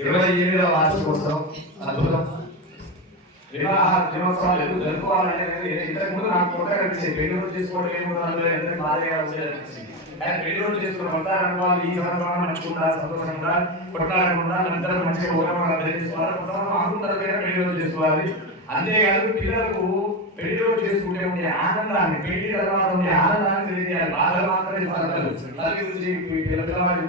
ఇరవై ఎనిమిదవ వార్షికోత్సవం అద్భుతం. వివాహ దినోత్సవాలు ఎందుకు జరుపుకోవాలనేది ఇంతకు ముందు నాకు ఫోటో కనిపించింది పెళ్ళి రోజు చేసుకోవడం ఏమో అందులో ఎంత బాధగా అనిపించింది కానీ పెళ్ళి రోజు చేసుకున్న ఉంటారని వాళ్ళు ఈ సందర్భంగా మంచిగా సంతోషంగా కొట్లాడకుండా అందరూ మంచిగా ఓరమగా చేసుకోవాలి కొంతమంది అనుకుంటారు పెళ్ళి రోజు చేసుకోవాలి. అంతేకాదు పిల్లలకు పెళ్ళి రోజు చేసుకుంటే ఉండే ఆనందాన్ని పెళ్ళి తర్వాత ఉండే ఆనందాన్ని తెలియజేయాలి. బాధలు తల్లి గురించి పిల్లవాడి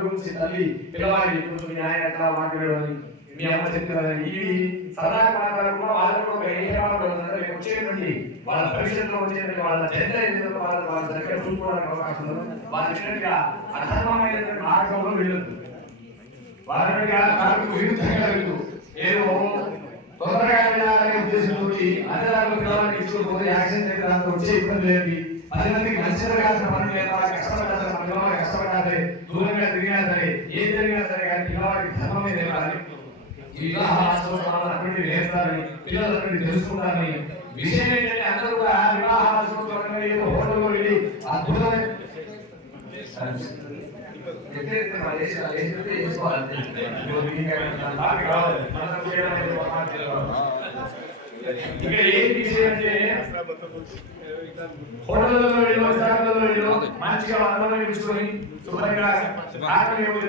గురించి తల్లి పిల్లవాడి మీ ఆయన ఎట్లా మాట్లాడాలి మీ అమ్మ చెప్తున్నారు ఇవి సరదా మాట్లాడకుండా వాళ్ళకు ఒక ఏ వచ్చేటువంటి వాళ్ళ భవిష్యత్తులో వచ్చేటువంటి వాళ్ళ జెండర్ వాళ్ళ వాళ్ళ దగ్గర చూసుకోవడానికి అవకాశం ఉంది వాళ్ళ అధర్మమైనటువంటి మార్గంలో వెళ్ళొద్దు వారికి విరుద్ధంగా వెళ్తూ ఏదో తొందరగా వెళ్ళాలనే ఉద్దేశంతో అన్నదారులు పిల్లవాడికి ఇచ్చుకోకపోతే యాక్సిడెంట్ అయితే వచ్చే ఇబ్బంది లేదు పది మందికి మంచిగా కాసిన పని లేదా కష్టపడాల్సిన మన పిల్లవాడికి కష్టపడాలి దూరంగా తిరిగినా సరే ఏం జరిగినా సరే కానీ పిల్లవాడికి ధర్మం మీద ఇవ్వాలి. ఈ వివాహ ఆశ్రమం అటువంటి నేర్పాలని పిల్లలు అటువంటి తెలుసుకుంటారని విషయం ఏంటంటే అందరూ కూడా వివాహ ఆశ్రమం హోటల్లో వెళ్ళి అద్భుతమైన ఎక్కడైతే ఇక్కడ ఏం విషయం అంటే హోటళ్ళలో మంచిగా అన్నమే తెప్పించుకొని శుభ్రంగా ఆకలి ఏమో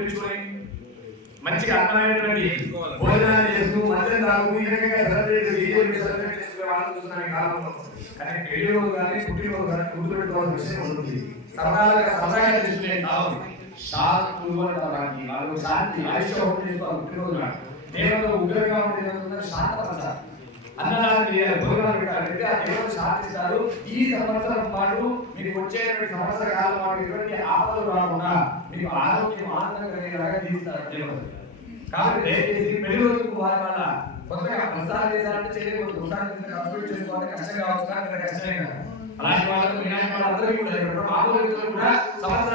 మంచిగా అన్నమైనటువంటి భోజనాలు చేస్తూ తాగు ఈ రకంగా సెలబ్రేట్ బీజేపీ సెలబ్రేట్ చేసుకునే కాలంలో. కానీ పెళ్ళి కానీ పుట్టిన కానీ గుర్తుపెట్టుకోవాల్సిన విషయం ఉంటుంది సరదాగా సరదాగా చేసుకునే కాలం శాంతి వాళ్ళు శాంతి పుట్టినరోజు ఉగ్రంగా శాంతపరచాలి భోజనాలు ఆ దేవుడు శాంతిస్తారు ఈ సంవత్సరం పాటు మీకు వచ్చేటువంటి సంవత్సర కాలం పాటు ఎటువంటి ఆపదలు రాకుండా మీకు ఆరోగ్యం ఆనందం కలిగేలాగా తీస్తారు దేవుడు. కాబట్టి దయచేసి పెళ్ళి రోజుకు వారి వల్ల కొత్తగా ప్రసారం చేశారంటే చేయకూడదు. ప్రసారం కంప్లీట్ చేసుకోవాలంటే కష్టం కావచ్చు కానీ కష్టమే కదా. అలాంటి వాళ్ళకు వినాయక వాళ్ళందరికీ కూడా ఇక్కడ మామూలు కూడా సంవత్సరాలు